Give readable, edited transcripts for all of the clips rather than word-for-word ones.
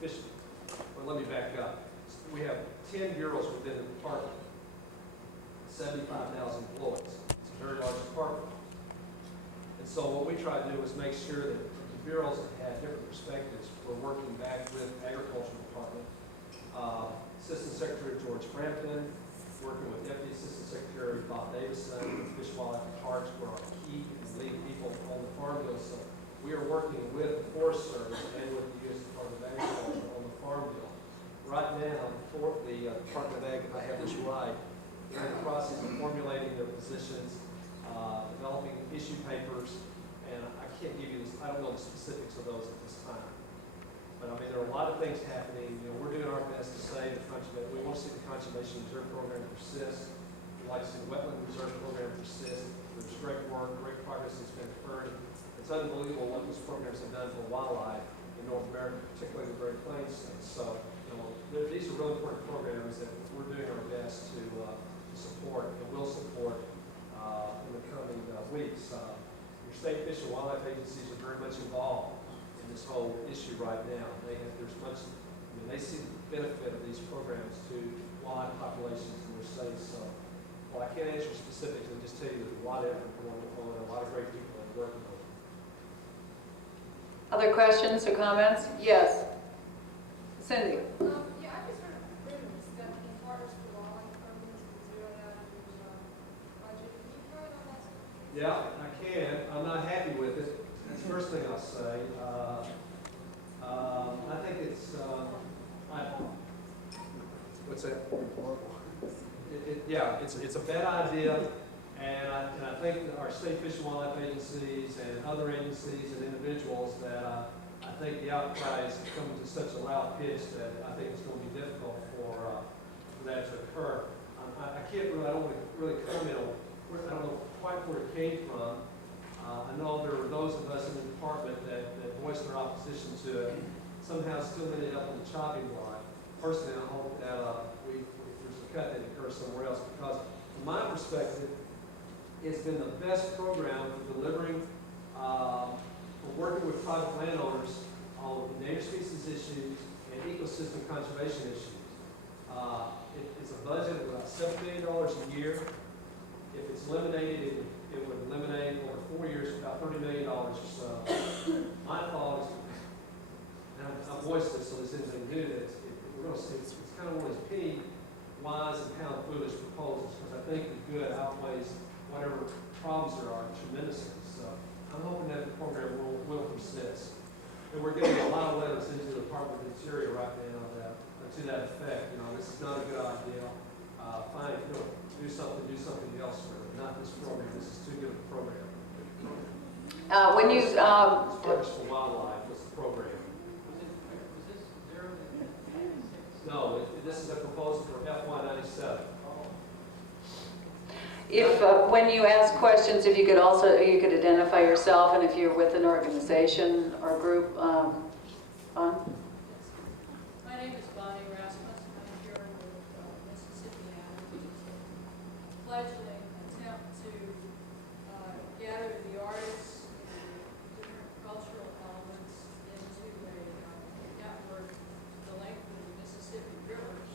fish, or let me back up. We have 10 bureaus within the department, 75,000 employees. It's a very large department. And so what we try to do is make sure that the bureaus that have different perspectives, we're working back with Agriculture Department, Assistant Secretary George Frampton, working with Deputy Assistant Secretary Bob Davison, Fish, Wildlife, and Parks, where our key and lead people on the farm bill. So we are working with the Forest Service and with the U.S. Department of Agriculture on the farm bill. Right now, for the Department of Ag, if I have this right, they're in the process of formulating their positions, developing issue papers, and I can't give you this, I don't know the specifics of those at this time. But I mean, there are a lot of things happening. You know, we're doing our best to say we want to see the Conservation Reserve Program persist. We'd like to see the Wetland Reserve Program persist. There's great work, great progress that's been occurred. It's unbelievable what these programs have done for wildlife in North America, particularly the Great Plains states. So, you know, these are really important programs that we're doing our best to support and will support in the coming weeks. Your state fish and wildlife agencies are very much involved in this whole issue right now. They see the benefit of these programs to wildlife populations in their states. So, well, I can't answer specifics and just tell you there's a lot of effort going on and a lot of great people that are working on it. Other questions or comments? Yes. Cindy. Yeah, I just heard of agreements that the Partners for Wildlife programs will zero out of your budget. Can you comment on that? Yeah, I can. I'm not happy with it. That's the first thing I'll say. I think it's, what's that? Yeah, it's a bad idea, and I think that our state fish and wildlife agencies and other agencies and individuals that I think the outcry is coming to such a loud pitch that I think it's going to be difficult for that to occur. I don't want to really comment on, I don't know quite where it came from. I know there were those of us in the department that voiced their opposition to it. Somehow still ended up on the chopping block. Personally, I hope that there's a cut that occurs somewhere else, because from my perspective, it's been the best program for delivering, for working with private landowners on native species issues and ecosystem conservation issues. It's a budget of about $7 billion a year. If it's eliminated, it would eliminate over 4 years about $30 million or so. My thought is, and I've voiced this, so this isn't anything new, that we're going to see it's kind of one of those penny wise and pound foolish proposals, because I think the good outweighs whatever problems there are tremendously. So I'm hoping that the program will persist. And we're getting a lot of letters into the Department of the Interior right now to that effect. You know, this is not a good idea. Fine, you know, do something elsewhere. Not this program. This is too good of a program. When you Partners for Wildlife was the program. Was this zero? No, this is a proposal for FY97. If when you ask questions, if you could identify yourself and if you're with an organization or group. My name is Bonnie Rasmus. I'm here with Mississippi Animal, which is a fledgling attempt to gather the artists and different cultural elements into a network the length of the Mississippi rivers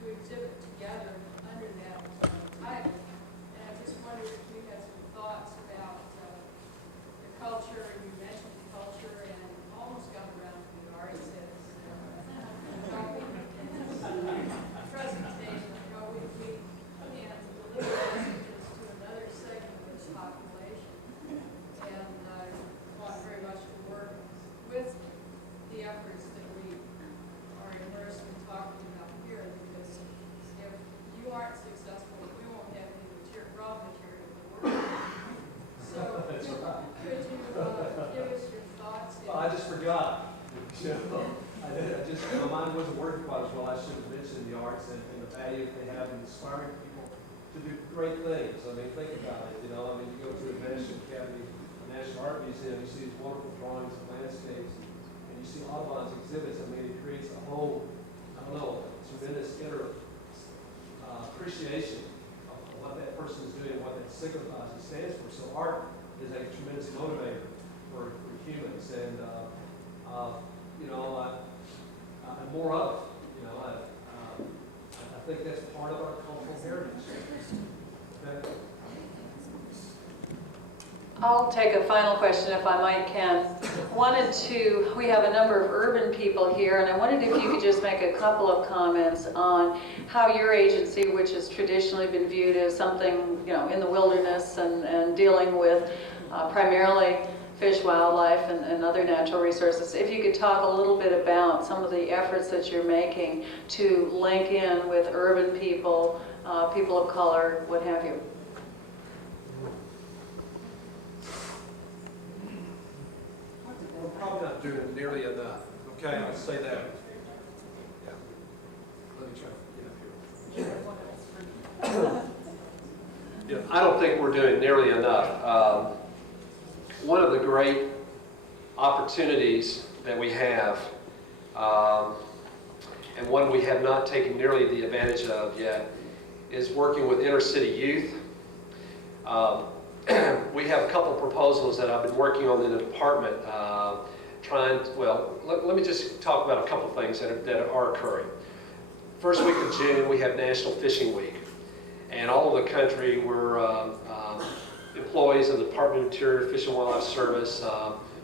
to exhibit together under that title. And I just wondered if you had some thoughts about the culture. You mentioned culture and almost got around to the arts as presentation. You know, we can deliver messages to another segment of this population, and I want very much to work with the efforts that we are immersed in talking about here, because if you aren't successful, we won't have any raw material to work with. So could you give us your thoughts? Well, I just forgot. My mind wasn't working quite as well. I should have mentioned the arts and the value that they have in inspiring people to do great things. I mean, think about it. You know, I mean, you go to the National Academy, National Art Museum, you see these wonderful drawings of landscapes, and you see Audubon's exhibits. I mean, it creates a whole, I don't know, tremendous inner appreciation of what that person is doing, what that signifies and stands for. So art is a tremendous motivator for humans, and you know, more of, you know, I think that's part of our cultural heritage. Okay? I'll take a final question if I might, Ken. We have a number of urban people here, and I wondered if you could just make a couple of comments on how your agency, which has traditionally been viewed as something, you know, in the wilderness and dealing with primarily fish, wildlife, and other natural resources. If you could talk a little bit about some of the efforts that you're making to link in with urban people, people of color, what have you. We're probably not doing it nearly enough. Okay, I'll say that. Yeah. Let me try to get up here. Yeah, I don't think we're doing nearly enough. One of the great opportunities that we have, and one we have not taken nearly the advantage of yet, is working with inner city youth. We have a couple of proposals that I've been working on in the department, let me just talk about a couple of things that are occurring. First week of June, we have National Fishing Week. And all over the country, we're employees of the Department of Interior, Fish and Wildlife Service,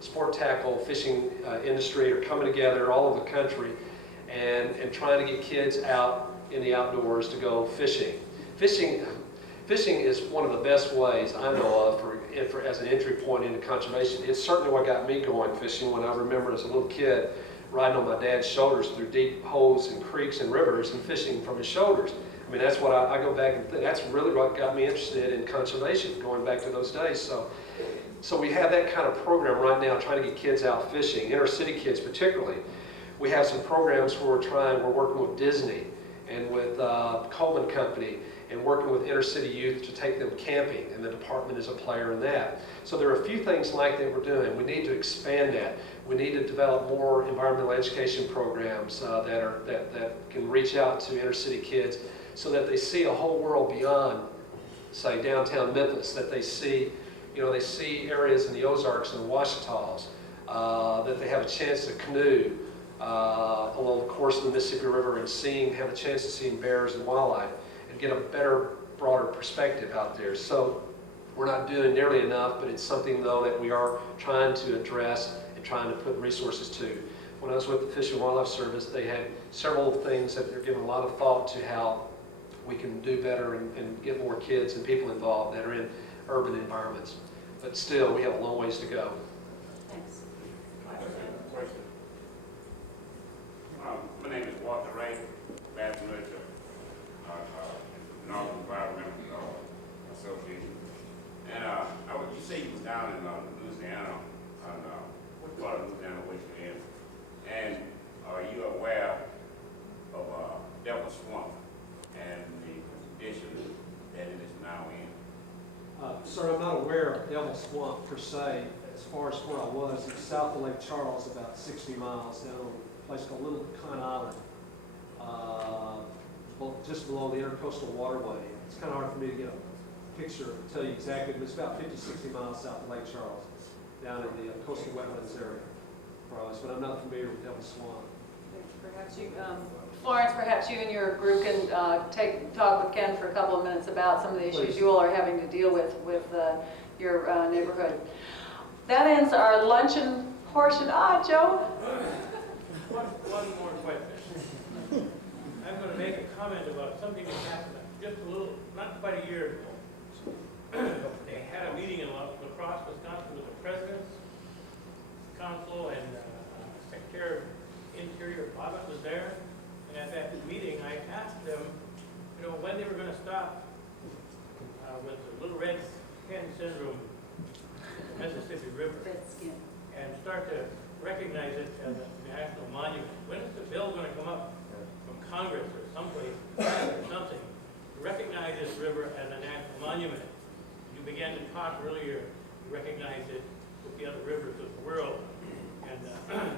sport tackle, fishing industry are coming together all over the country and trying to get kids out in the outdoors to go fishing. Fishing is one of the best ways I know of as an entry point into conservation. It's certainly what got me going fishing when I remember as a little kid riding on my dad's shoulders through deep holes and creeks and rivers and fishing from his shoulders. I mean, that's what I go back and think. That's really what got me interested in conservation, going back to those days. So we have that kind of program right now, trying to get kids out fishing, inner city kids particularly. We have some programs where we're working with Disney and with Coleman Company and working with inner city youth to take them camping, and the department is a player in that. So there are a few things like that we're doing. We need to expand that. We need to develop more environmental education programs that can reach out to inner city kids so that they see a whole world beyond, say, downtown Memphis, that they see, they see areas in the Ozarks and the Ouachita's, that they have a chance to canoe along the course of the Mississippi River and have a chance to see bears and wildlife and get a better, broader perspective out there. So we're not doing nearly enough, but it's something, though, that we are trying to address and trying to put resources to. When I was with the Fish and Wildlife Service, they had several things that they're giving a lot of thought to how we can do better and get more kids and people involved that are in urban environments. But still, we have a long ways to go. Thanks. Question. My name is Walter Ray, Baton Rouge, Northern Environmental Association. And you say you was down in Louisiana, what part of Louisiana was you in? And are you aware of Devil Swamp and the condition that it is now in? Sir, I'm not aware of Devil Swamp per se. As far as where I was, it's south of Lake Charles, about 60 miles down on a place called Little Pecan Island, just below the Intercoastal Waterway. It's kind of hard for me to get a picture to tell you exactly, but it's about 50, 60 miles south of Lake Charles, down in the coastal wetlands area for us, but I'm not familiar with Devil Swamp. Perhaps you, Florence, perhaps you and your group can talk with Ken for a couple of minutes about some of the issues you all are having to deal with your neighborhood. That ends our luncheon portion. Joe? One more question. I'm going to make a comment about something that happened just not quite a year ago. They had a meeting in La Crosse, Wisconsin, with the President's Council and Secretary of Interior Bobbitt was there. And at that meeting, I asked them, when they were going to stop with the Little Red Skin Syndrome, the Mississippi River, and start to recognize it as a national monument. When is the bill going to come up from Congress or someplace or something to recognize this river as a national monument? You began to talk earlier, you recognized it with the other rivers of the world. And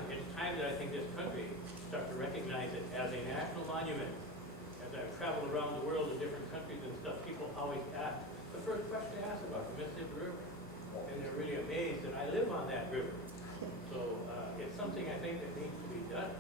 it's time that I think this country start to recognize it as a national monument. As I've traveled around the world in different countries and stuff, people always ask, the first question they ask about the Mississippi River. And they're really amazed that I live on that river. So it's something I think that needs to be done.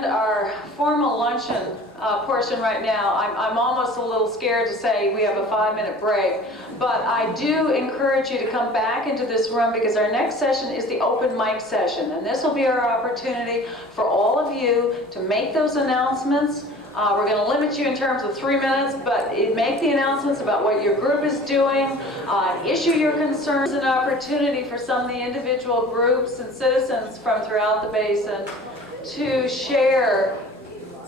end our formal luncheon portion right now. I'm almost a little scared to say we have a 5-minute break, but I do encourage you to come back into this room because our next session is the open mic session, and this will be our opportunity for all of you to make those announcements. We're going to limit you in terms of 3 minutes, but make the announcements about what your group is doing, issue your concerns, an opportunity for some of the individual groups and citizens from throughout the basin to share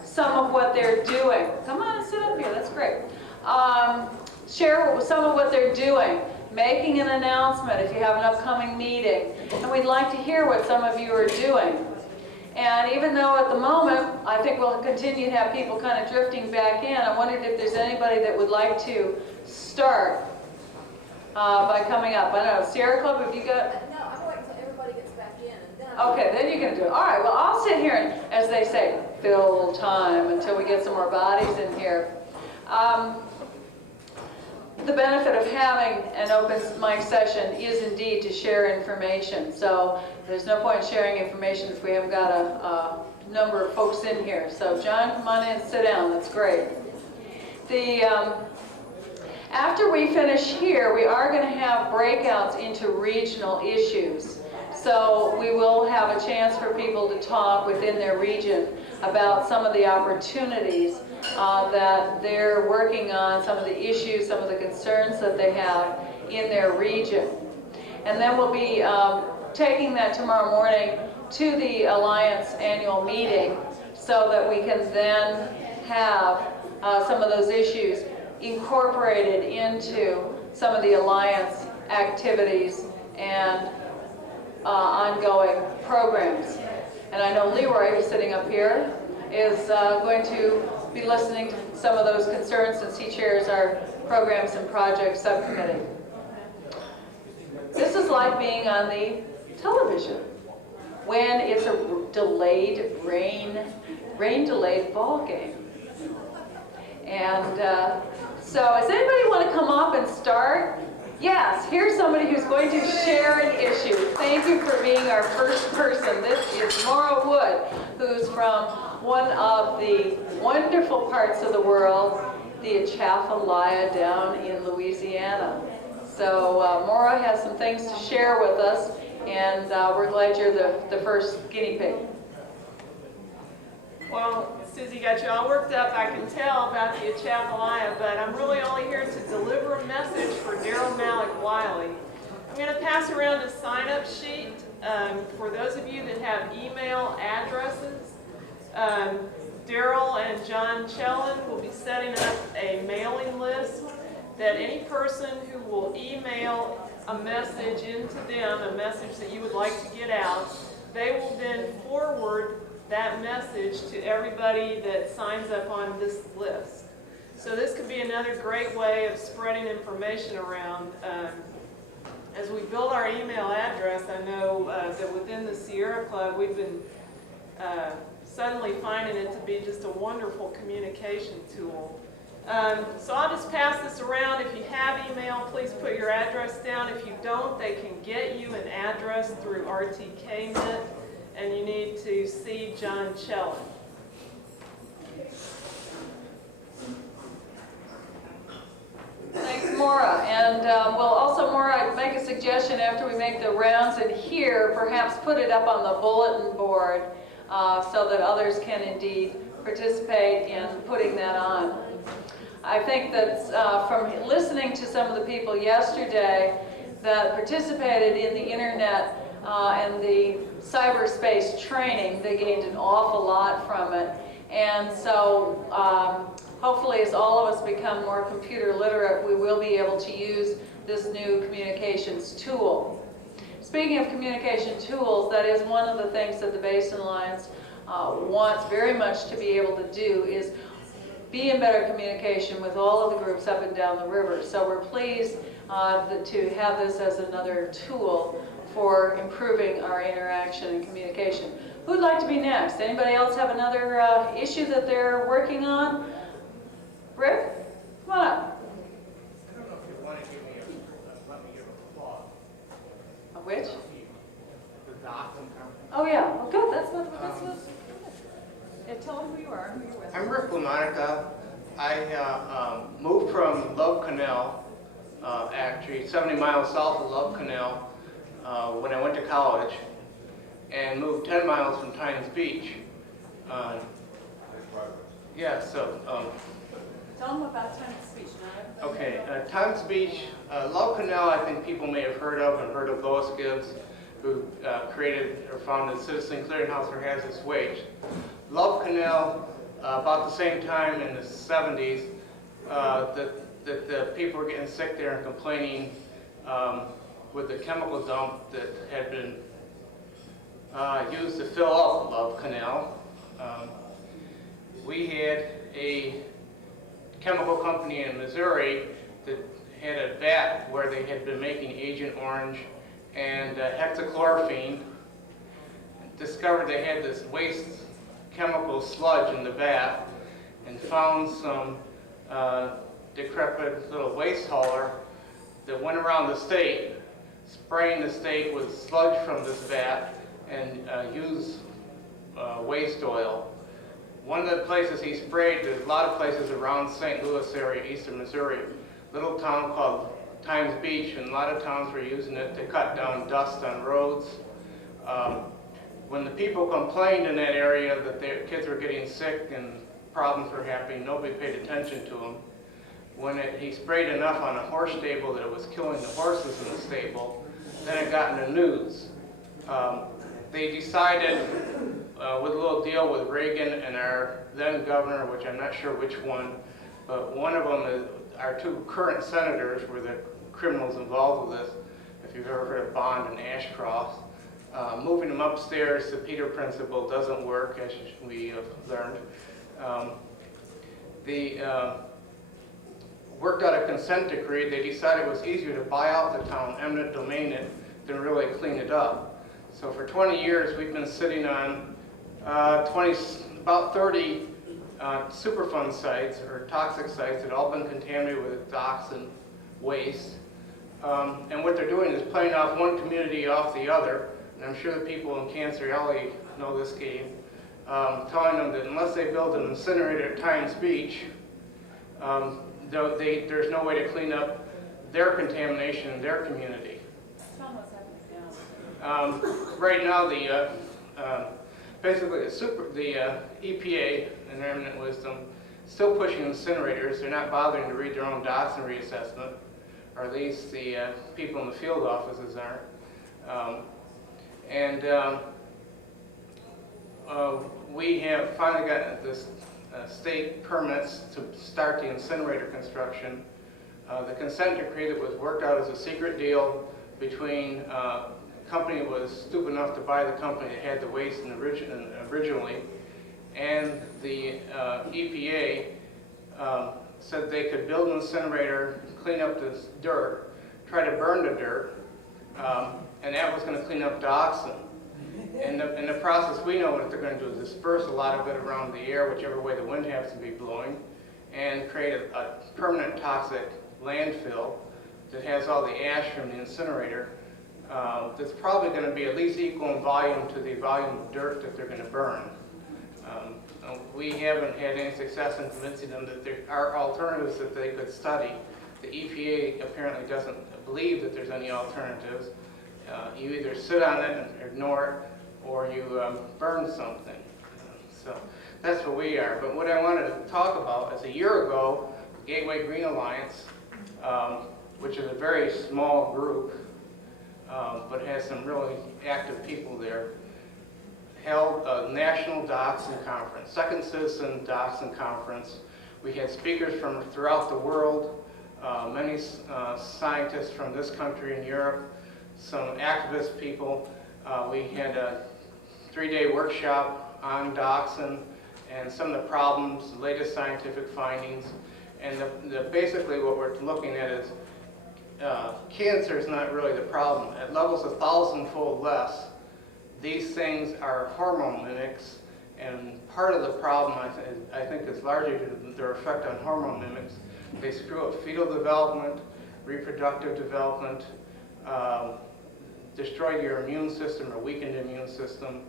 some of what they're doing. Come on and sit up here, that's great. Share some of what they're doing, making an announcement if you have an upcoming meeting. And we'd like to hear what some of you are doing. And even though at the moment, I think we'll continue to have people kind of drifting back in, I wondered if there's anybody that would like to start by coming up. I don't know, Sierra Club, have you got? No, I'm waiting until everybody gets back in and then. Okay, then you can do it. All right, well, I'll sit here and, as they say, fill time until we get some more bodies in here. The benefit of having an open mic session is indeed to share information. So there's no point sharing information if we haven't got a number of folks in here. So John, come on in, sit down. That's great. After we finish here, we are going to have breakouts into regional issues. So we will have a chance for people to talk within their region about some of the opportunities that they're working on, some of the issues, some of the concerns that they have in their region. And then we'll be taking that tomorrow morning to the Alliance annual meeting so that we can then have some of those issues incorporated into some of the Alliance activities and ongoing programs. And I know Leroy, who's sitting up here, is going to be listening to some of those concerns since he chairs our programs and projects subcommittee. This is like being on the television when it's a delayed rain-delayed ball game. And so does anybody want to come up and start? Yes, here's somebody who's going to share an issue. Thank you for being our first person. This is Mrba Wood, who's from one of the wonderful parts of the world, the Atchafalaya down in Louisiana. So Mrba has some things to share with us, and we're glad you're the first guinea pig. Well, Susie got you all worked up, I can tell, about the Atchafalaya, but I'm really only here to deliver a message for Daryl Malik Wiley. I'm going to pass around a sign-up sheet for those of you that have email addresses. Daryl and John Chellen will be setting up a mailing list that any person who will email a message into them, a message that you would like to get out, they will then forward that message to everybody that signs up on this list. So this could be another great way of spreading information around. As we build our email address, I know that within the Sierra Club, we've been suddenly finding it to be just a wonderful communication tool. So I'll just pass this around. If you have email, please put your address down. If you don't, they can get you an address through RTKNet, and you need to see John Chellen. Thanks, Mrba. And we'll also, Mrba, make a suggestion after we make the rounds in here, perhaps put it up on the bulletin board so that others can indeed participate in putting that on. I think that from listening to some of the people yesterday that participated in the internet and the cyberspace training, they gained an awful lot from it. And so hopefully as all of us become more computer literate, we will be able to use this new communications tool. Speaking of communication tools, that is one of the things that the Basin Alliance wants very much to be able to do is be in better communication with all of the groups up and down the river. So we're pleased to have this as another tool for improving our interaction and communication. Who'd like to be next? Anybody else have another issue that they're working on? Rick? Come on up. I don't know if you want to give me let me give a applause. A which? The dock and company. Oh yeah, well good, that's what. Canal, actually 70 miles south of Love Canal, when I went to college, and moved 10 miles from Times Beach. Yeah, so, Tell them about Times Beach now. okay, Times Beach, Love Canal, I think people may have heard of, and heard of Lois Gibbs, who created or founded Citizen Clearinghouse for Hazardous Waste. Love Canal, about the same time in the 70s, that the people were getting sick there and complaining with the chemical dump that had been used to fill up Love Canal. We had a chemical company in Missouri that had a vat where they had been making Agent Orange and hexachlorophene. Discovered they had this waste chemical sludge in the vat and found some decrepit little waste hauler that went around the state, spraying the state with sludge from this vat and used waste oil. One of the places he sprayed, there's a lot of places around St. Louis area, eastern Missouri, little town called Times Beach, and a lot of towns were using it to cut down dust on roads. When the people complained in that area that their kids were getting sick and problems were happening, nobody paid attention to them. When he sprayed enough on a horse stable that it was killing the horses in the stable, then it got in the news. They decided, with a little deal with Reagan and our then governor, which I'm not sure which one, but one of them, our two current senators were the criminals involved with this, if you've ever heard of Bond and Ashcroft. Moving them upstairs, the Peter principle doesn't work, as we have learned. They worked out a consent decree. They decided it was easier to buy out the town, eminent domain it, than really clean it up. So for 20 years, we've been sitting on about 30 Superfund sites or toxic sites that have all been contaminated with dioxin waste. And what they're doing is playing off one community off the other. And I'm sure the people in Cancer Alley know this game. Telling them that unless they build an incinerator at Times Beach, there's no way to clean up their contamination in their community. Tell them what's happening now. Right now, basically the EPA, in their eminent wisdom, still pushing incinerators. They're not bothering to read their own dioxin reassessment, or at least the people in the field offices aren't. We have finally gotten this state permits to start the incinerator construction. The consent decree that was worked out as a secret deal between a company that was stupid enough to buy the company that had the waste originally, and the EPA said they could build an incinerator, clean up this dirt, try to burn the dirt, and that was going to clean up dioxin. In the process, we know what they're going to do is disperse a lot of it around the air, whichever way the wind happens to be blowing, and create a permanent toxic landfill that has all the ash from the incinerator that's probably going to be at least equal in volume to the volume of dirt that they're going to burn. We haven't had any success in convincing them that there are alternatives that they could study. The EPA apparently doesn't believe that there's any alternatives. You either sit on it and ignore it, or you burn something. So that's what we are. But what I wanted to talk about is a year ago, Gateway Green Alliance, which is a very small group, but has some really active people there, held a national dioxin conference, Second Citizen Dioxin Conference. We had speakers from throughout the world, many scientists from this country and Europe, some activist people. We had a 3-day workshop on dioxin and some of the problems, the latest scientific findings. And basically what we're looking at is cancer is not really the problem. At levels 1,000-fold less, these things are hormone mimics, and part of the problem I think is largely due to their effect on hormone mimics. They screw up fetal development, reproductive development, destroy your immune system or weaken the immune system.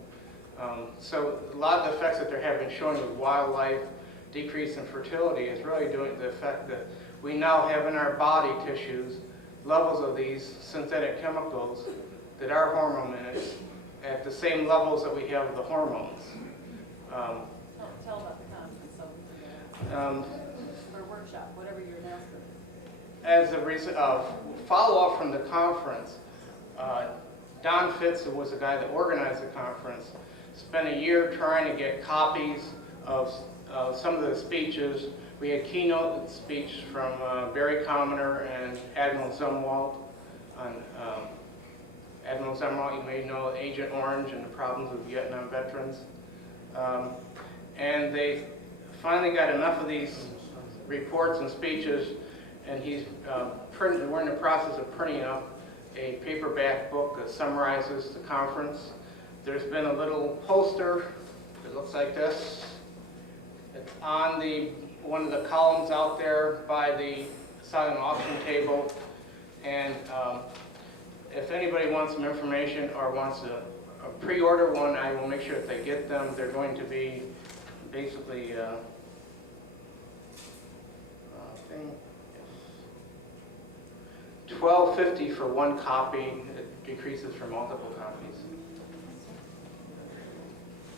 So a lot of the effects that they have been showing with wildlife, decrease in fertility, is really doing the effect that we now have in our body tissues levels of these synthetic chemicals that are hormone mimics at the same levels that we have the hormones. Tell about the conference, so we can, or workshop, whatever your announcement is. As a follow-up from the conference, Don Fitz, who was the guy that organized the conference, spent a year trying to get copies of some of the speeches. We had keynote speech from Barry Commoner and Admiral Zumwalt. Admiral Zumwalt, you may know Agent Orange and the problems with Vietnam veterans. And they finally got enough of these reports and speeches, and we're in the process of printing up a paperback book that summarizes the conference. There's been a little poster that looks like this. It's on one of the columns out there by the silent auction table. And if anybody wants some information or wants to pre-order one, I will make sure that they get them. They're going to be basically $12.50 for one copy. It decreases for multiple copies.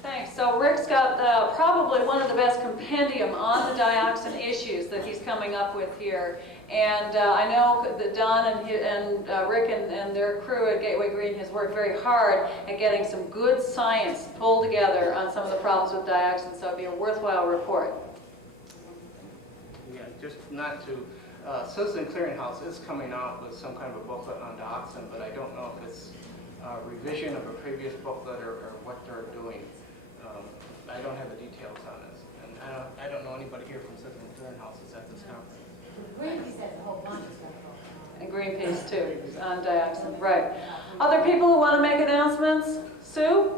Thanks. So Rick's got probably one of the best compendium on the dioxin issues that he's coming up with here. And I know that Don and Rick and their crew at Gateway Green has worked very hard at getting some good science pulled together on some of the problems with dioxin, so it'd be a worthwhile report. Yeah, just not to, Citizen Clearinghouse is coming out with some kind of a booklet on dioxin, but I don't know if it's a revision of a previous booklet or what they're doing. I don't have the details on this, and I don't know anybody here from Citizen Clearinghouse that's at this conference. Greenpeace has a whole bunch of stuff. And Greenpeace too, on dioxin, right. Other people who want to make announcements? Sue?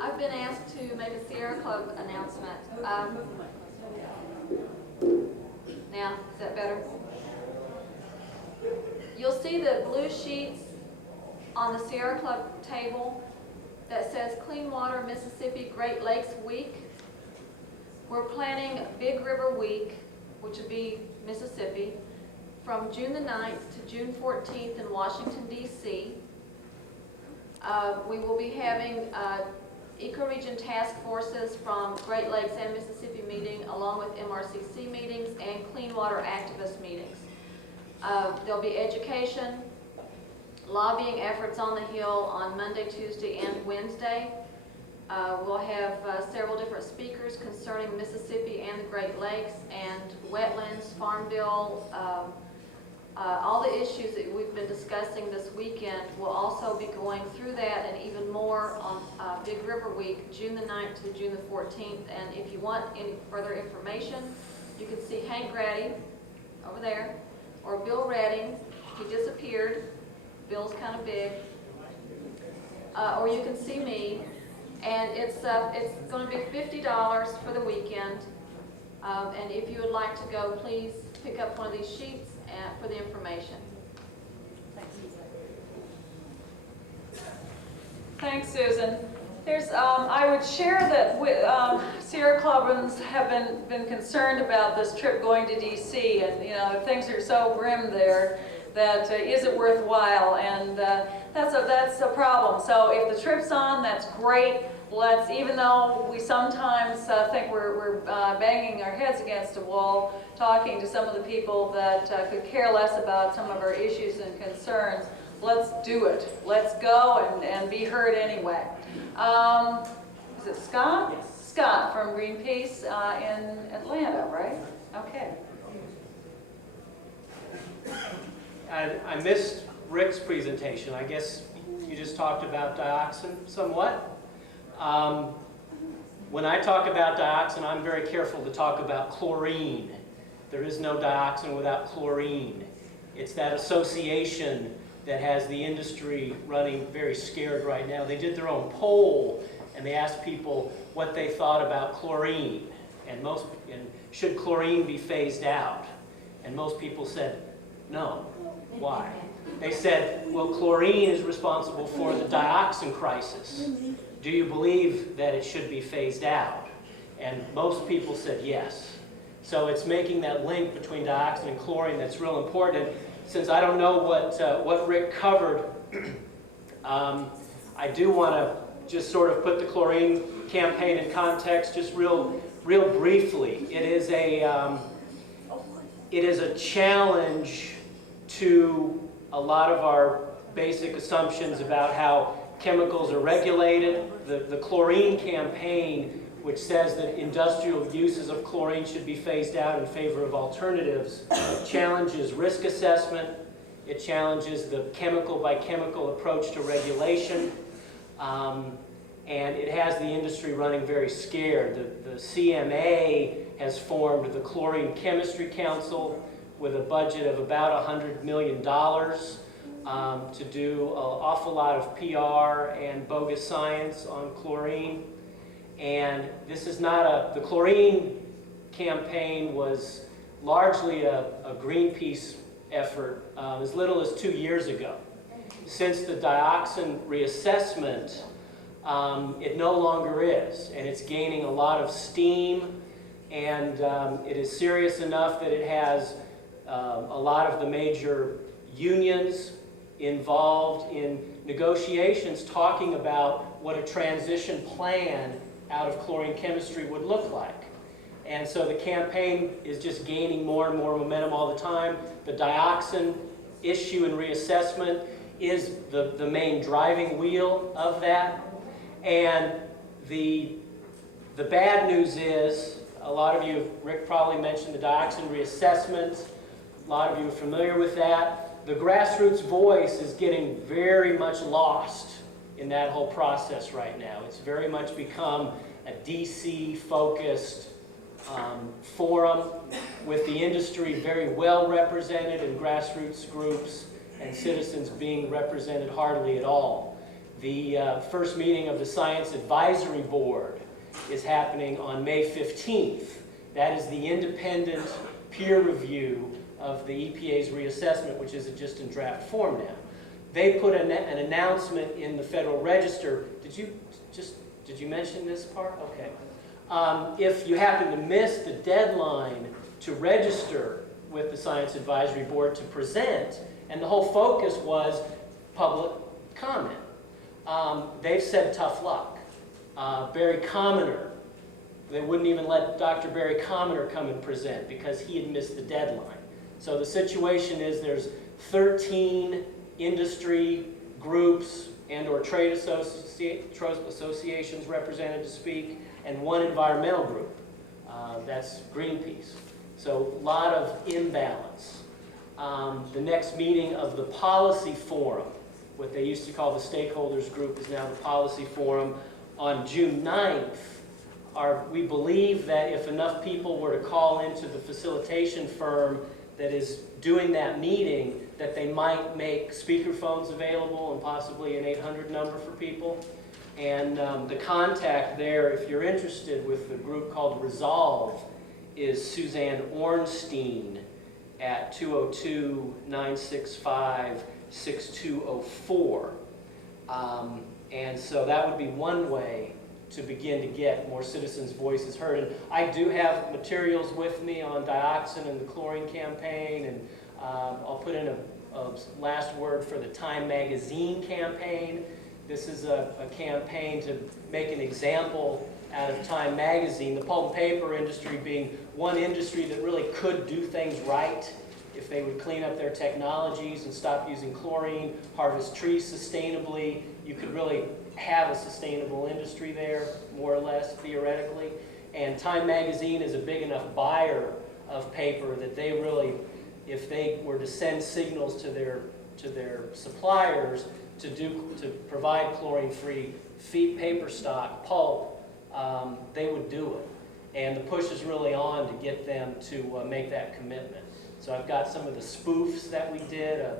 I've been asked to make a Sierra Club announcement. Now, is that better? You'll see the blue sheets on the Sierra Club table that says Clean Water Mississippi Great Lakes Week. We're planning Big River Week, which would be Mississippi, from June the 9th to June 14th in Washington, D.C. We will be having ecoregion task forces from Great Lakes and Mississippi meeting, along with MRCC meetings and clean water activist meetings. There'll be education, lobbying efforts on the Hill on Monday, Tuesday, and Wednesday. We'll have several different speakers concerning Mississippi and the Great Lakes and wetlands, farm bill, all the issues that we've been discussing this weekend. We'll also be going through that and even more on Big River Week, June the 9th to June the 14th. And if you want any further information, you can see Hank Grady over there, or Bill Redding. He disappeared. Bill's kind of big. Or you can see me. And it's going to be $50 for the weekend. And if you would like to go, please pick up one of these sheets for the information. Thanks, Susan. I would share that Sierra Clubans have been concerned about this trip going to D.C. and things are so grim there that is it worthwhile? And that's a problem. So if the trip's on, that's great. Even though we sometimes think we're banging our heads against a wall, talking to some of the people that could care less about some of our issues and concerns, let's do it. Let's go and be heard anyway. Is it Scott? Yes. Scott from Greenpeace in Atlanta, right? Okay. I missed Rick's presentation. I guess you just talked about dioxin somewhat. When I talk about dioxin, I'm very careful to talk about chlorine. There is no dioxin without chlorine. It's that association that has the industry running very scared right now. They did their own poll and they asked people what they thought about chlorine and should chlorine be phased out? And most people said no. Why? They said, well, chlorine is responsible for the dioxin crisis. Do you believe that it should be phased out? And most people said yes. So it's making that link between dioxin and chlorine that's real important. And since I don't know what Rick covered, I do want to just sort of put the chlorine campaign in context, just real briefly. It is a challenge to a lot of our basic assumptions about how chemicals are regulated. The chlorine campaign, which says that industrial uses of chlorine should be phased out in favor of alternatives, challenges risk assessment. It challenges the chemical by chemical approach to regulation. And it has the industry running very scared. The CMA has formed the Chlorine Chemistry Council with a budget of about $100 million to do an awful lot of PR and bogus science on chlorine. And this is not the chlorine campaign was largely a Greenpeace effort as little as 2 years ago. Since the dioxin reassessment, it no longer is, and it's gaining a lot of steam, and it is serious enough that it has a lot of the major unions involved in negotiations talking about what a transition plan out of chlorine chemistry would look like. And so the campaign is just gaining more and more momentum all the time. The dioxin issue and reassessment is the main driving wheel of that. And the bad news is, a lot of you, Rick probably mentioned the dioxin reassessment. A lot of you are familiar with that. The grassroots voice is getting very much lost in that whole process right now. It's very much become a DC-focused forum with the industry very well represented and grassroots groups and citizens being represented hardly at all. The first meeting of the Science Advisory Board is happening on May 15th. That is the independent peer review of the EPA's reassessment, which is just in draft form now. They put an announcement in the Federal Register. Did you mention this part? Okay. If you happen to miss the deadline to register with the Science Advisory Board to present, and the whole focus was public comment. They've said tough luck. Barry Commoner, they wouldn't even let Dr. Barry Commoner come and present because he had missed the deadline. So the situation is there's 13 industry groups and or trade associations represented to speak, and one environmental group. That's Greenpeace. So a lot of imbalance. The next meeting of the policy forum, what they used to call the stakeholders group, is now the policy forum on June 9th. We believe that if enough people were to call into the facilitation firm that is doing that meeting, that they might make speakerphones available and possibly an 800 number for people. And the contact there, if you're interested, with the group called Resolve, is Suzanne Ornstein at 202-965-6204. And so that would be one way to begin to get more citizens' voices heard. And I do have materials with me on dioxin and the chlorine campaign, and I'll put in a last word for the Time Magazine campaign. This is a campaign to make an example out of Time Magazine, the pulp and paper industry being one industry that really could do things right if they would clean up their technologies and stop using chlorine, harvest trees sustainably. You could really have a sustainable industry there, more or less, theoretically. And Time Magazine is a big enough buyer of paper that they really, if they were to send signals to their suppliers to provide chlorine-free paper stock, pulp, they would do it. And the push is really on to get them to make that commitment. So I've got some of the spoofs that we did, a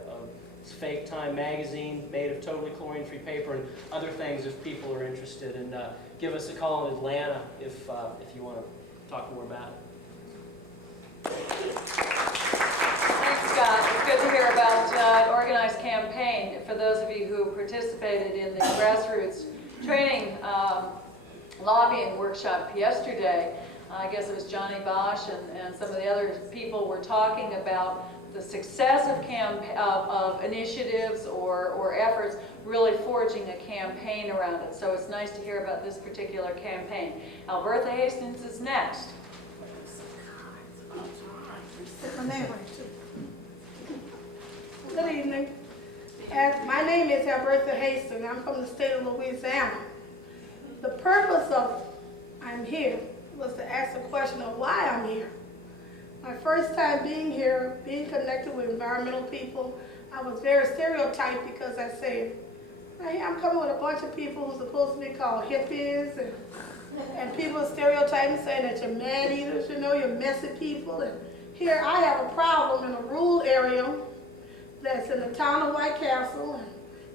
fake Time Magazine made of totally chlorine-free paper, and other things if people are interested. And give us a call in Atlanta if you want to talk more about it. Thanks, it's good to hear about an organized campaign. For those of you who participated in the grassroots training lobbying workshop yesterday, I guess it was Johnny Bosch and some of the other people were talking about the success of initiatives or efforts really forging a campaign around it. So it's nice to hear about this particular campaign. Albertha Hastings is next. Good evening. My name is Albertha Hastings. I'm from the state of Louisiana. The purpose of I'm here was to ask the question of why I'm here. My first time being here, being connected with environmental people, I was very stereotyped because I said, hey, I'm coming with a bunch of people who's supposed to be called hippies and people stereotyping saying that you're man eaters, you know, you're messy people. And here I have a problem in a rural area that's in the town of White Castle and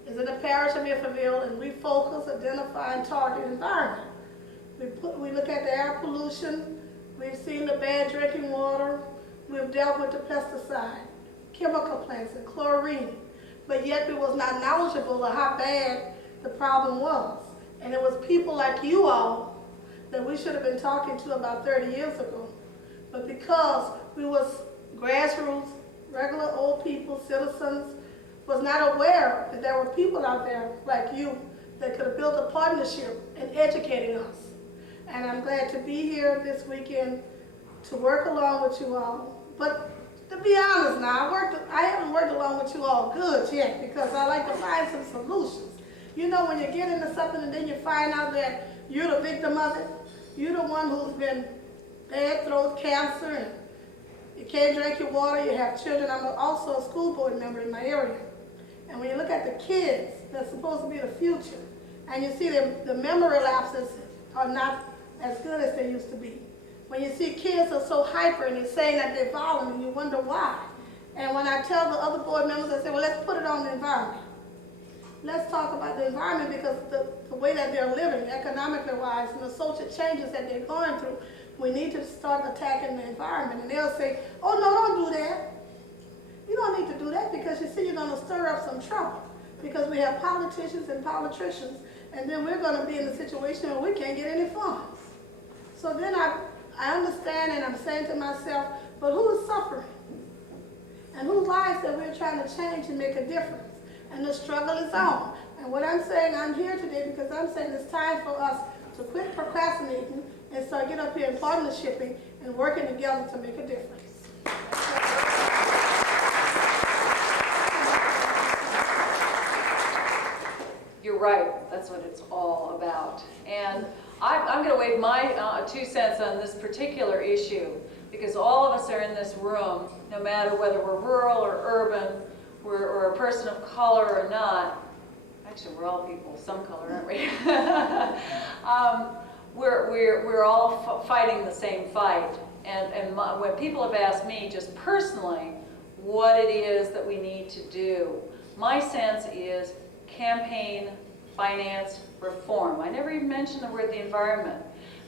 is in the parish of Ifferville, and we focus, identify, and target environment. We look at the air pollution. We've seen the bad drinking water. We've dealt with the pesticide, chemical plants, and chlorine. But yet we was not knowledgeable of how bad the problem was. And it was people like you all that we should have been talking to about 30 years ago. But because we was grassroots, regular old people, citizens, was not aware that there were people out there like you that could have built a partnership in educating us. And I'm glad to be here this weekend to work along with you all. But to be honest now, I haven't worked along with you all good yet because I like to find some solutions. You know, when you get into something and then you find out that you're the victim of it, you're the one who's been bad throat cancer and you can't drink your water, you have children. I'm also a school board member in my area. And when you look at the kids that's supposed to be the future, and you see the memory lapses are not as good as they used to be. When you see kids are so hyper and they're saying that they're violent and you wonder why. And when I tell the other board members, I say, well, let's put it on the environment. Let's talk about the environment because the way that they're living, economically wise, and the social changes that they're going through, we need to start attacking the environment. And they'll say, oh, no, don't do that. You don't need to do that because you see you're going to stir up some trouble because we have politicians and politicians, and then we're going to be in a situation where we can't get any funds. So then I understand and I'm saying to myself, but who's suffering? And whose lives that we're trying to change and make a difference? And the struggle is on. And what I'm saying, I'm here today because I'm saying it's time for us to quit procrastinating and start getting up here and partnershiping and working together to make a difference. You're right. That's what it's all about. And I'm going to wave my 2 cents on this particular issue because all of us are in this room, no matter whether we're rural or urban, or a person of color or not. Actually, we're all people of some color, aren't we? We're all fighting the same fight. And when people have asked me just personally what it is that we need to do, my sense is campaign finance reform. I never even mentioned the word the environment.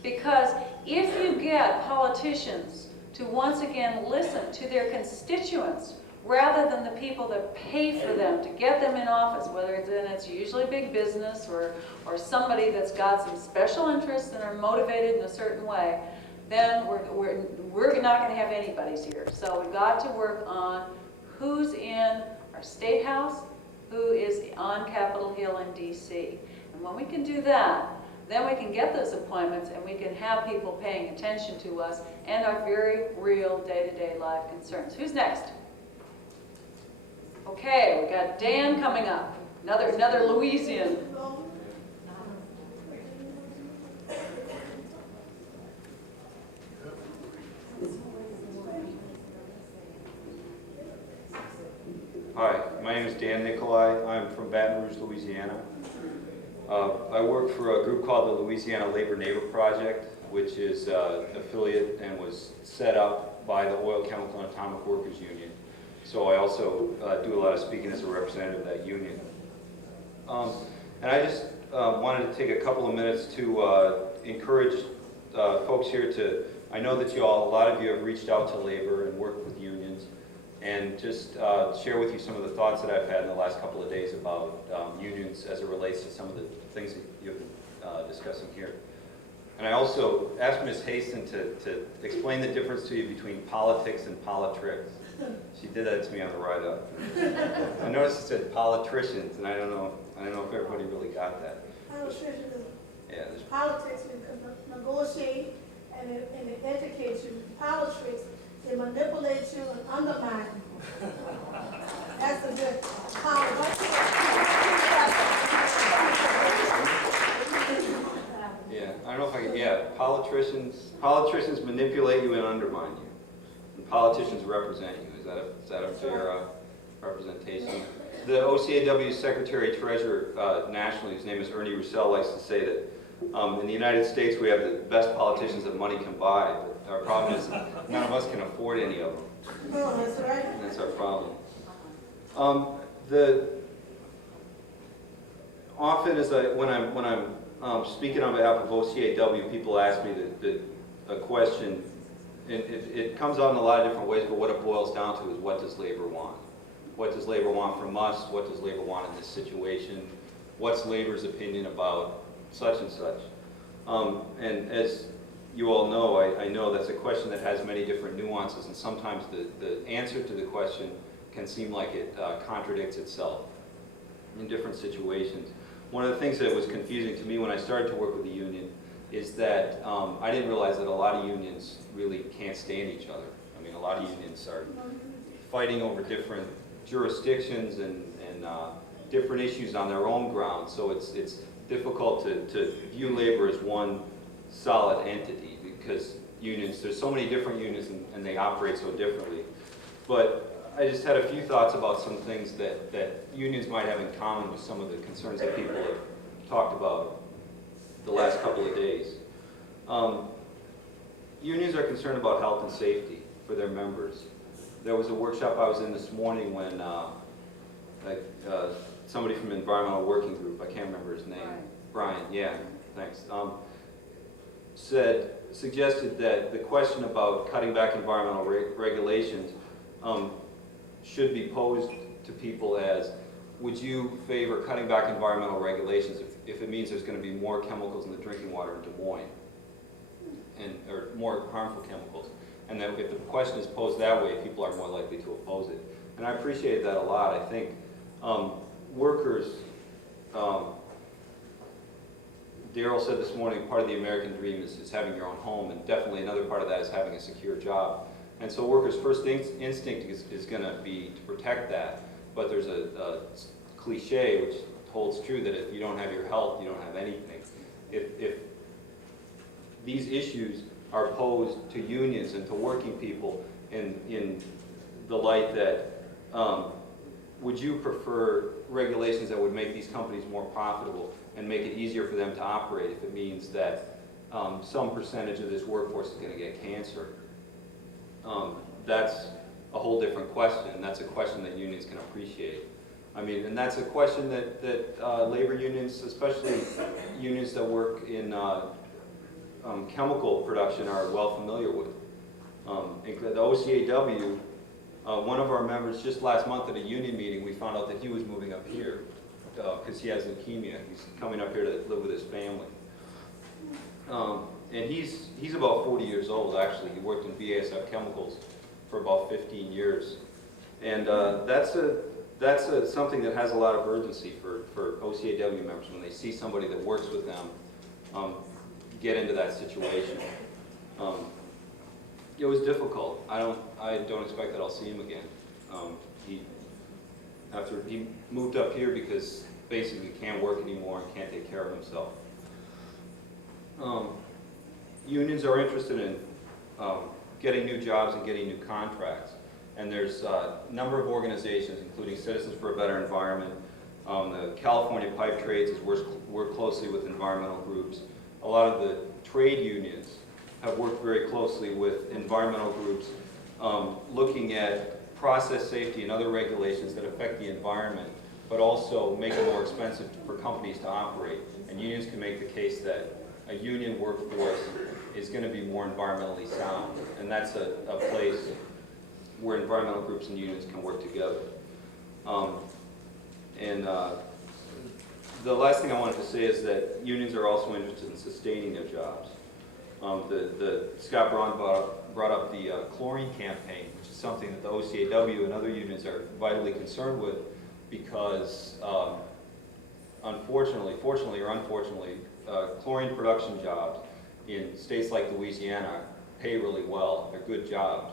Because if you get politicians to once again listen to their constituents rather than the people that pay for them to get them in office, whether it's usually big business or somebody that's got some special interests and are motivated in a certain way, then we're not going to have anybody's here. So we've got to work on who's in our State House, who is on Capitol Hill in DC. And when we can do that, then we can get those appointments and we can have people paying attention to us and our very real day-to-day life concerns. Who's next? Okay, we got Dan coming up, another Louisian. Hi, my name is Dan Nicolai. I'm from Baton Rouge, Louisiana. I work for a group called the Louisiana Labor Neighbor Project, which is an affiliate and was set up by the Oil, Chemical, and Atomic Workers Union. So I also do a lot of speaking as a representative of that union. And I just wanted to take a couple of minutes to encourage folks here to, I know that a lot of you have reached out to labor and worked with unions. and just share with you some of the thoughts that I've had in the last couple of days about unions as it relates to some of the things that you've been discussing here. And I also asked Ms. Haston to explain the difference to you between politics and politricks. She did that to me on the ride up. I noticed it said politicians, and I don't know if everybody really got that. Yeah, there's Politics, we negotiate and it educates you. Politics, they manipulate you and undermine you. That's a good Yeah, I don't know if I can, yeah, politicians manipulate you and undermine you. And politicians represent you. Is that a fair representation? The OCAW Secretary Treasurer nationally, his name is Ernie Roussel, likes to say that in the United States we have the best politicians that money can buy, but our problem is none of us can afford any of them. No, that's right. And that's our problem. Often when I'm speaking on behalf of OCAW, people ask me a question, and it comes out in a lot of different ways, but what it boils down to is, what does labor want? What does labor want from us? What does labor want in this situation? What's labor's opinion about such and such? And as you all know, I know that's a question that has many different nuances, and sometimes the answer to the question can seem like it contradicts itself in different situations. One of the things that was confusing to me when I started to work with the union is that I didn't realize that a lot of unions really can't stand each other. I mean, a lot of unions are fighting over different jurisdictions and different issues on their own ground, so it's difficult to view labor as one solid entity, because unions, there's so many different unions and they operate so differently. But I just had a few thoughts about some things that unions might have in common with some of the concerns that people have talked about the last couple of days. Unions are concerned about health and safety for their members. There was a workshop I was in this morning when somebody from Environmental Working Group, I can't remember his name. Brian, yeah, thanks. Suggested that the question about cutting back environmental regulations should be posed to people as, would you favor cutting back environmental regulations if it means there's going to be more chemicals in the drinking water in Des Moines, or more harmful chemicals? And that if the question is posed that way, people are more likely to oppose it. And I appreciated that a lot. I think workers, Daryl said this morning, part of the American dream is having your own home, and definitely another part of that is having a secure job. And so workers' first instinct is going to be to protect that. But there's a cliche which holds true that if you don't have your health, you don't have anything. If these issues are posed to unions and to working people in the light that, would you prefer regulations that would make these companies more profitable and make it easier for them to operate if it means that some percentage of this workforce is going to get cancer? That's a whole different question, and that's a question that unions can appreciate. I mean, and that's a question that labor unions, especially unions that work in chemical production, are well familiar with. The OCAW, one of our members just last month at a union meeting, we found out that he was moving up here because he has leukemia. He's coming up here to live with his family. And he's about 40 years old, actually. He worked in BASF Chemicals for about 15 years. And that's something that has a lot of urgency for OCAW members when they see somebody that works with them get into that situation. It was difficult. I don't expect that I'll see him again. He moved up here because basically can't work anymore and can't take care of himself. Unions are interested in getting new jobs and getting new contracts. And there's a number of organizations, including Citizens for a Better Environment. The California Pipe Trades has worked closely with environmental groups. A lot of the trade unions have worked very closely with environmental groups, looking at process safety and other regulations that affect the environment, but also make it more expensive for companies to operate. And unions can make the case that a union workforce is going to be more environmentally sound. And that's a place where environmental groups and unions can work together. The last thing I wanted to say is that unions are also interested in sustaining their jobs. Scott Braun brought up the chlorine campaign, which is something that the OCAW and other unions are vitally concerned with because fortunately or unfortunately, chlorine production jobs in states like Louisiana pay really well. They're good jobs.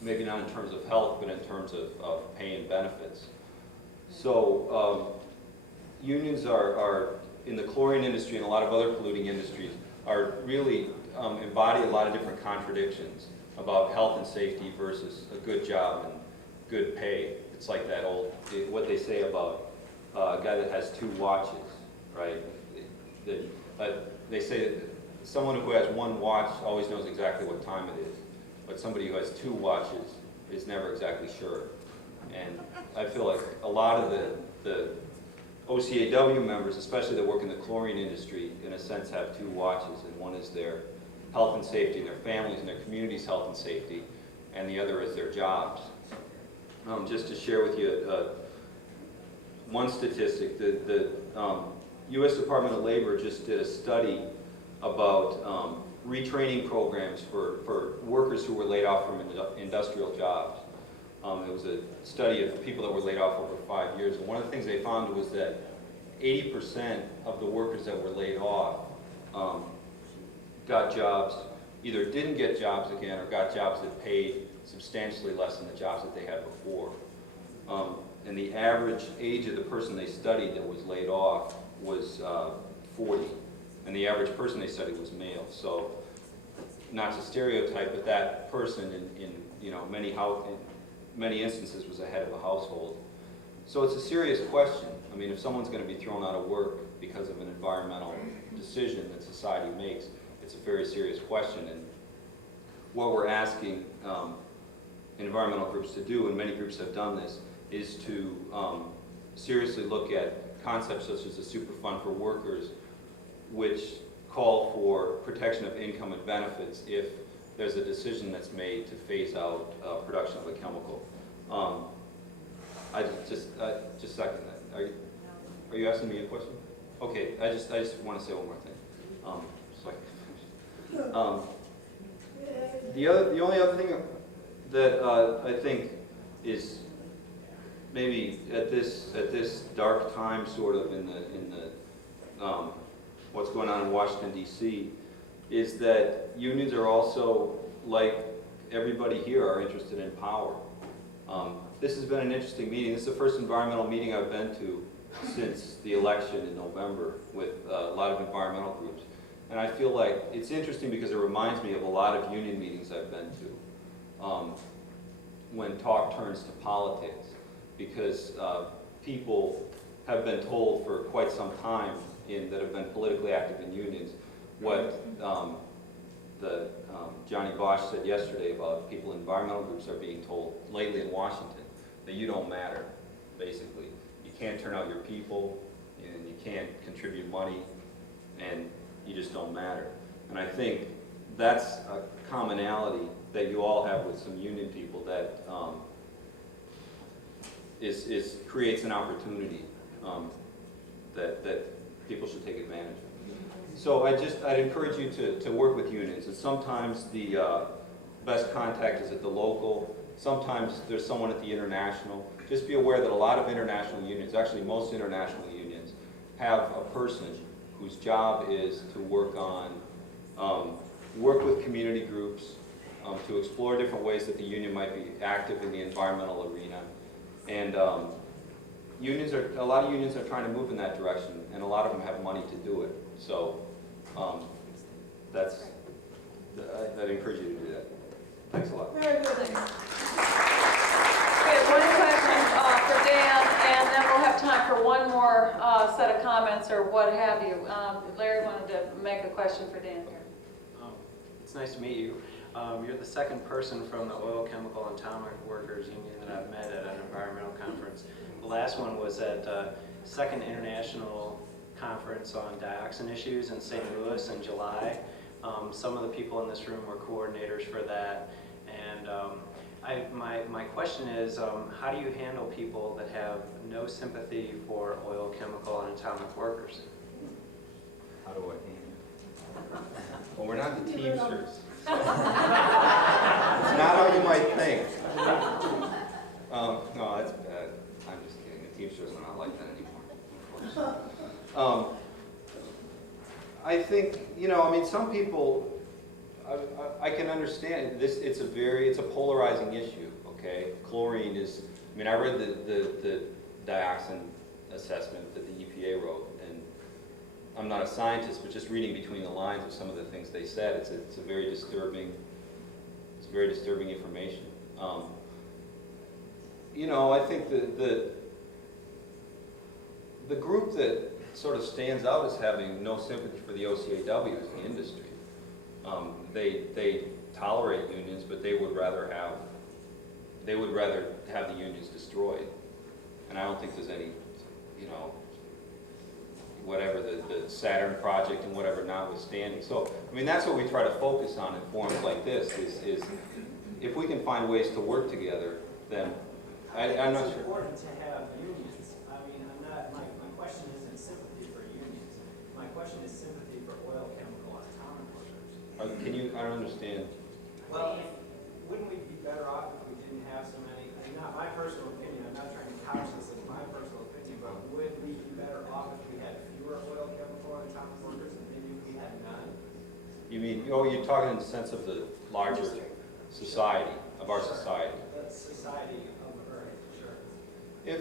Maybe not in terms of health, but in terms of pay and benefits. So unions are in the chlorine industry and a lot of other polluting industries are really embody a lot of different contradictions about health and safety versus a good job and good pay. It's like that old, what they say about a guy that has 2 watches, right? They say that someone who has 1 watch always knows exactly what time it is, but somebody who has 2 watches is never exactly sure. And I feel like a lot of the OCAW members, especially that work in the chlorine industry, in a sense have 2 watches, and one is their health and safety, and their families and their communities' health and safety, and the other is their jobs. Just to share with you one statistic, the U.S. Department of Labor just did a study about retraining programs for workers who were laid off from industrial jobs. It was a study of people that were laid off over 5 years, and one of the things they found was that 80% of the workers that were laid off got jobs, either didn't get jobs again or got jobs that paid substantially less than the jobs that they had before. And the average age of the person they studied that was laid off was 40, and the average person they studied was male. So, not to stereotype, but that person in many instances was a head of a household. So it's a serious question. I mean, if someone's going to be thrown out of work because of an environmental decision that society makes, it's a very serious question. And what we're asking environmental groups to do, and many groups have done this, is to seriously look at concepts such as the Superfund for Workers, which call for protection of income and benefits if there's a decision that's made to phase out production of a chemical. I just second that. Are you asking me a question? Okay, I just want to say one more thing. The only other thing that I think is maybe at this dark time, sort of in the what's going on in Washington D.C., is that unions are also, like everybody here, are interested in power. This has been an interesting meeting. This is the first environmental meeting I've been to since the election in November with a lot of environmental groups. And I feel like it's interesting because it reminds me of a lot of union meetings I've been to when talk turns to politics, because people have been told for quite some time that have been politically active in unions what Johnny Bosch said yesterday about people in environmental groups are being told lately in Washington, that you don't matter, basically. You can't turn out your people, and you can't contribute money, and you just don't matter. And I think that's a commonality that you all have with some union people that creates an opportunity that people should take advantage of. So I'd encourage you to work with unions, and sometimes the best contact is at the local, sometimes there's someone at the international. Just be aware that a lot of international unions, actually most international unions, have a person whose job is to work with community groups, to explore different ways that the union might be active in the environmental arena. And a lot of unions are trying to move in that direction, and a lot of them have money to do it. So I'd encourage you to do that. Thanks a lot. Very good. We have one question for Dan, and then we'll have time for one more set of comments or what have you. Larry wanted to make a question for Dan here. It's nice to meet you. You're the second person from the Oil, Chemical, and Atomic Workers Union that I've met at an environmental conference. The last one was at Second International Conference on Dioxin Issues in St. Louis in July. Some of the people in this room were coordinators for that, and And my question is, how do you handle people that have no sympathy for oil, chemical, and atomic workers? How do I handle it? Well, we're not the Teamsters. It's not how you might think. No, that's bad. I'm just kidding. The Teamsters are not like that anymore. I think, I mean, some people, I can understand this. It's a polarizing issue. Okay, chlorine is. I mean, I read the dioxin assessment that the EPA wrote, and I'm not a scientist, but just reading between the lines of some of the things they said, it's very disturbing information. I think the group that sort of stands out as having no sympathy for the OCAW is the industry. They tolerate unions, but they would rather have the unions destroyed. And I don't think there's any, whatever the Saturn project and whatever notwithstanding. So, I mean, that's what we try to focus on in forums like this, is if we can find ways to work together, then I'm not It's sure. important to have unions. I mean, my question isn't sympathy for unions. My question is sympathy for oil, chemical, and atomic workers. I don't understand. Well, wouldn't we be better off if we didn't have so many, and not my personal opinion, I'm not trying to couch this as my personal opinion, but would we be better off if we had fewer oil, chemical, and atomic workers than maybe if we had none? You mean, you're talking in the sense of the larger society, of our society. The society of Earth, sure. If,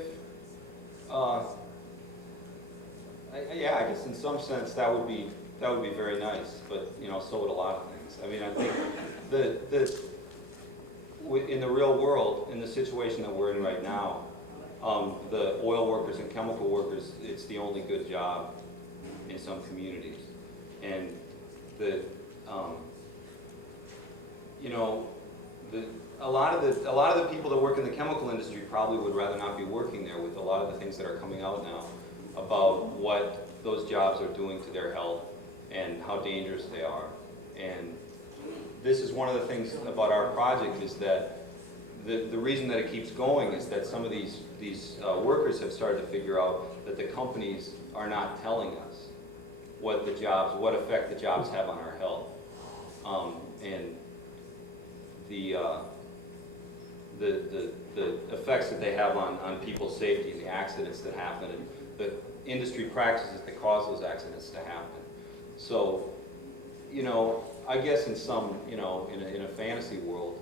yeah, I guess in some sense that would be very nice, but so would a lot of things. I mean, I think in the real world, in the situation that we're in right now, the oil workers and chemical workers, it's the only good job in some communities, and a lot of the people that work in the chemical industry probably would rather not be working there, with a lot of the things that are coming out now about what those jobs are doing to their health and how dangerous they are. And this is one of the things about our project, is that the reason that it keeps going is that some of these workers have started to figure out that the companies are not telling us what effect the jobs have on our health. And the effects that they have on people's safety and the accidents that happen and the industry practices that cause those accidents to happen. So, I guess in some, in a fantasy world,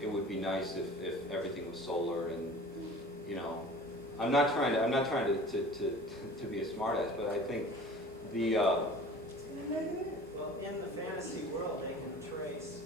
it would be nice if everything was solar and, I'm not trying to be a smartass, but I think Well, in the fantasy world, they can trace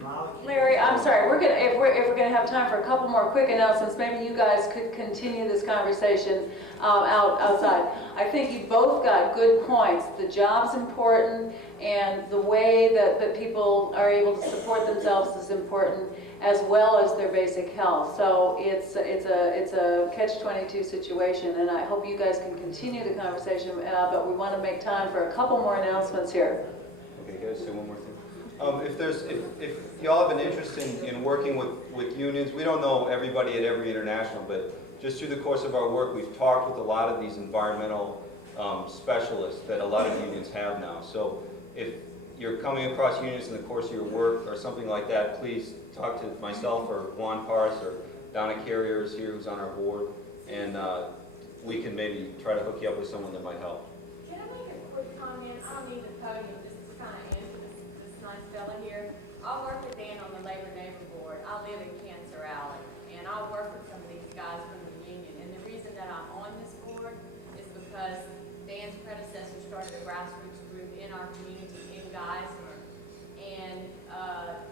molecules. Larry, I'm sorry, if we're gonna have time for a couple more quick announcements, maybe you guys could continue this conversation outside. I think you both got good points. The job's important, and the way that people are able to support themselves is important, as well as their basic health. So it's a catch-22 situation, and I hope you guys can continue the conversation, but we want to make time for a couple more announcements here. Okay, can I say one more thing? If y'all have an interest in working with unions, we don't know everybody at every international, but just through the course of our work, we've talked with a lot of these environmental specialists that a lot of unions have now. So if you're coming across unions in the course of your work or something like that, please talk to myself or Juan Paris or Donna Carrier is here, who's on our board, and we can maybe try to hook you up with someone that might help. Can I make a quick comment? I don't need the podium, just to kind of answer this nice fella here. I work with Dan on the Labor Neighbor Board. I live in Cancer Alley, and I work with some of these guys from the union. And the reason that I'm on this board is because Dan's predecessor started a grassroots group in our community in Geisler. And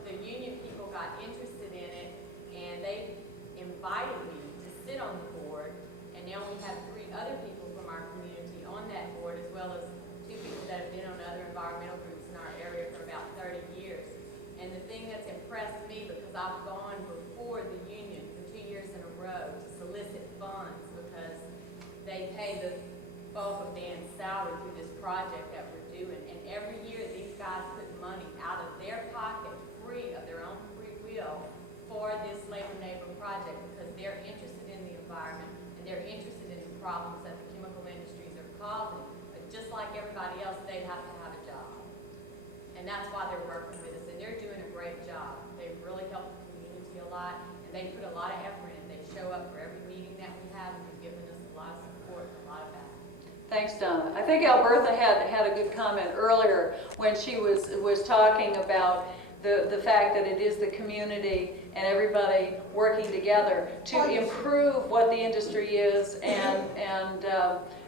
the union people got interested in it, and they invited me to sit on the board. And now we have 3 other people from our community on that board, as well as 2 people that have been on other environmental groups in our area for about 30 years. And the thing that's impressed me, because I've gone before the union for 2 years in a row to solicit funds, because they pay the bulk of Dan's salary through this project that we're doing. And every year these guys put money out of their pocket, free of their own free will, for this Labor Neighbor project because they're interested in the environment and they're interested in the problems that the chemical industries are causing. But just like everybody else, they have to have a job. And that's why they're working with us, and they're doing a great job. They've really helped the community a lot, and they put a lot of effort in. They show up for every meeting that we have, and they've given us a lot of support and a lot of back. Thanks, Donna. I think Albertha had a good comment earlier when she was talking about the fact that it is the community and everybody working together to improve what the industry is and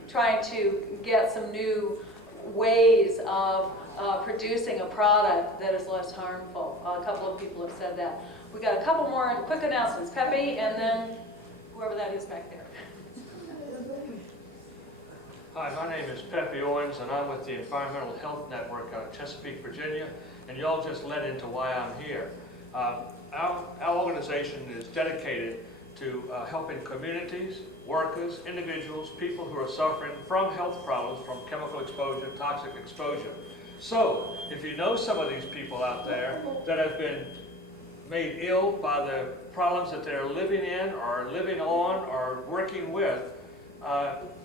trying to get some new ways of producing a product that is less harmful. A couple of people have said that. We got a couple more quick announcements. Pepe, and then whoever that is back there. Hi, my name is Pepe Owens, and I'm with the Environmental Health Network out of Chesapeake, Virginia, and you all just led into why I'm here. Our organization is dedicated to helping communities, workers, individuals, people who are suffering from health problems from chemical exposure, toxic exposure. So, if you know some of these people out there that have been made ill by the problems that they're living in or living on or working with,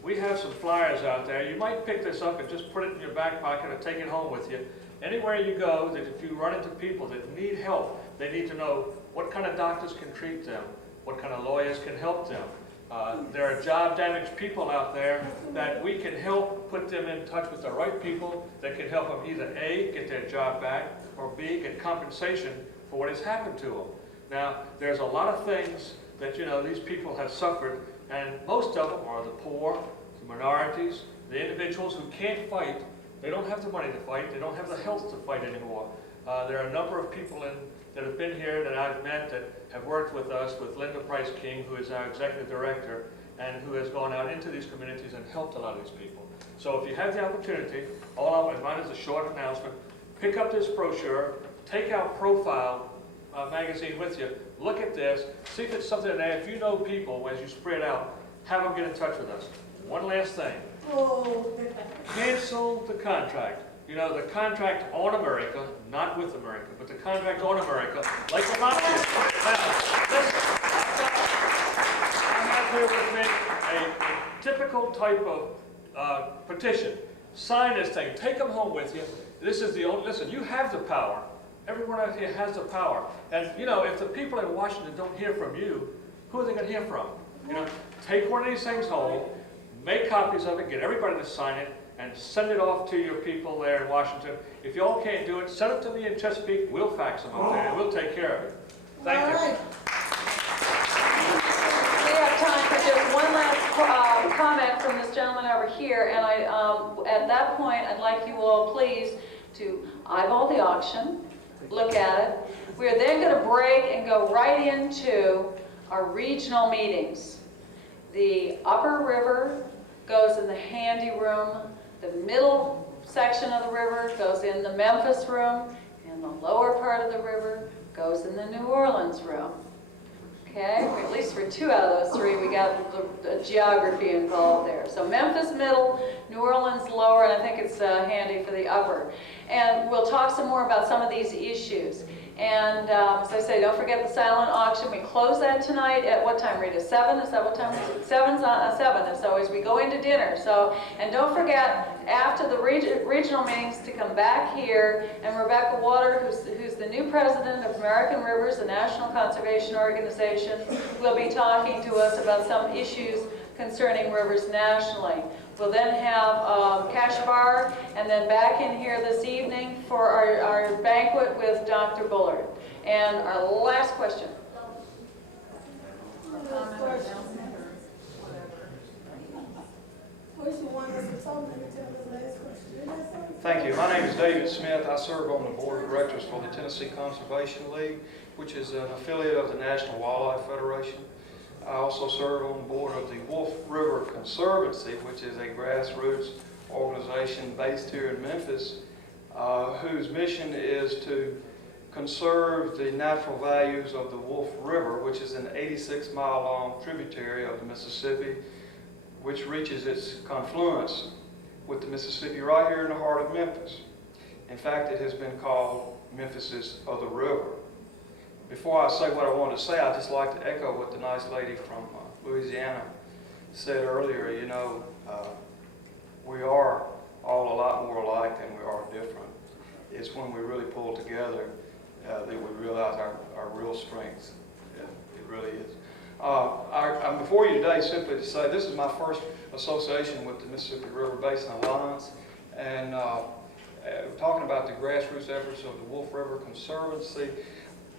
we have some flyers out there. You might pick this up and just put it in your back pocket or take it home with you. Anywhere you go, that if you run into people that need help, they need to know what kind of doctors can treat them, what kind of lawyers can help them. There are job-damaged people out there that we can help put them in touch with the right people that can help them either A, get their job back, or B, get compensation for what has happened to them. Now, there's a lot of things that, you know, these people have suffered, and most of them are the poor, the minorities, the individuals who can't fight. They don't have the money to fight. They don't have the health to fight anymore. There are a number of people that have been here that I've met that have worked with us, with Linda Price King, who is our executive director, and who has gone out into these communities and helped a lot of these people. So if you have the opportunity, all I want, mine is a short announcement, pick up this brochure, take our profile magazine with you, look at this, see if it's something there. If you know people, as you spread out, have them get in touch with us. One last thing. Cancel the contract. You know, the contract on America, not with America, but the contract on America, like the mafia. Now, listen, I have here with me a typical type of petition. Sign this thing, take them home with you. This is the only, listen, you have the power. Everyone out here has the power. And, you know, if the people in Washington don't hear from you, who are they going to hear from? You know, take one of these things home, make copies of it, get everybody to sign it, and send it off to your people there in Washington. If y'all can't do it, send it to me in Chesapeake. We'll fax them up there, and we'll take care of it. Thank you. We have time for just one last comment from this gentleman over here, and at that point, I'd like you all please to eyeball the auction, look at it. We are then going to break and go right into our regional meetings. The upper river goes in the Handy room. The middle section of the river goes in the Memphis room, and the lower part of the river goes in the New Orleans room. Okay, at least for 2 out of those 3, we got the geography involved there. So Memphis middle, New Orleans lower, and I think it's Handy for the upper. And we'll talk some more about some of these issues. And as I say, don't forget the silent auction. We close that tonight at what time, Rita? 7? Is that what time is it? 7's on 7. So as we go into dinner. So, and don't forget after the regional meetings to come back here. And Rebecca Water, who's the new president of American Rivers, the National Conservation Organization, will be talking to us about some issues concerning rivers nationally. We'll then have cash bar, and then back in here this evening for our banquet with Dr. Bullard. And our last question. Thank you. My name is David Smith. I serve on the board of directors for the Tennessee Conservation League, which is an affiliate of the National Wildlife Federation. I also serve on the board of the Wolf River Conservancy, which is a grassroots organization based here in Memphis, whose mission is to conserve the natural values of the Wolf River, which is an 86-mile-long tributary of the Mississippi, which reaches its confluence with the Mississippi right here in the heart of Memphis. In fact, it has been called Memphis's other river. before I say what I wanted to say, I'd just like to echo what the nice lady from Louisiana said earlier. You know, we are all a lot more alike than we are different. It's when we really pull together that we realize our real strengths. Yeah, it really is. I'm before you today simply to say this is my first association with the Mississippi River Basin Alliance, and talking about the grassroots efforts of the Wolf River Conservancy.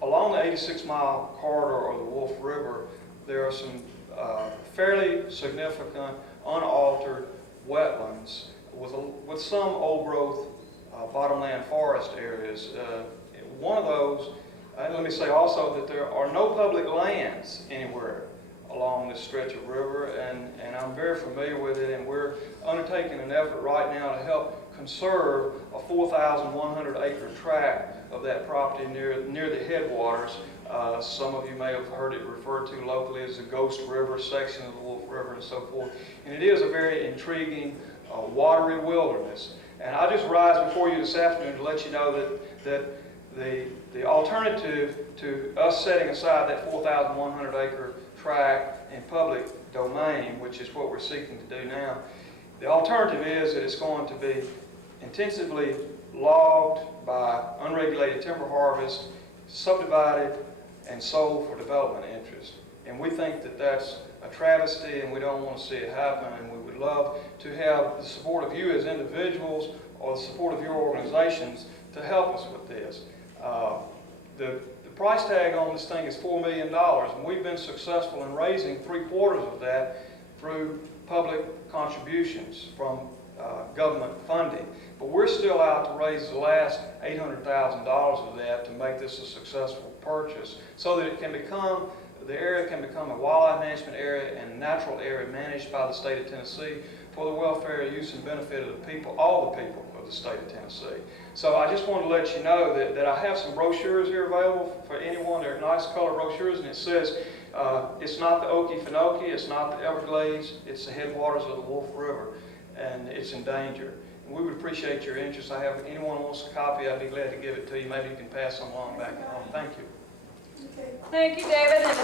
Along the 86-mile corridor of the Wolf River, there are some fairly significant, unaltered wetlands with some old-growth bottomland forest areas. One of those, and let me say also that there are no public lands anywhere along this stretch of river, and I'm very familiar with it, and we're undertaking an effort right now to help conserve a 4,100 acre tract of that property near the headwaters. Some of you may have heard it referred to locally as the Ghost River section of the Wolf River and so forth. And it is a very intriguing watery wilderness. And I just rise before you this afternoon to let you know that the alternative to us setting aside that 4,100 acre tract in public domain, which is what we're seeking to do now, the alternative is that it's going to be intensively logged by unregulated timber harvest, subdivided, and sold for development interest. And we think that that's a travesty, and we don't want to see it happen, and we would love to have the support of you as individuals or the support of your organizations to help us with this. The price tag on this thing is $4 million, and we've been successful in raising 3/4 of that through public contributions from government funding. But we're still out to raise the last $800,000 of that to make this a successful purchase so that it can become, the area can become a wildlife management area and natural area managed by the state of Tennessee for the welfare, use, and benefit of the people, all the people of the state of Tennessee. So I just wanted to let you know that I have some brochures here available for anyone. They're nice color brochures, and it says it's not the Okefenokee, it's not the Everglades, it's the headwaters of the Wolf River, and it's in danger. And we would appreciate your interest. I have, anyone wants a copy, I'd be glad to give it to you. Maybe you can pass them along back at home. Thank you. Thank you, David. And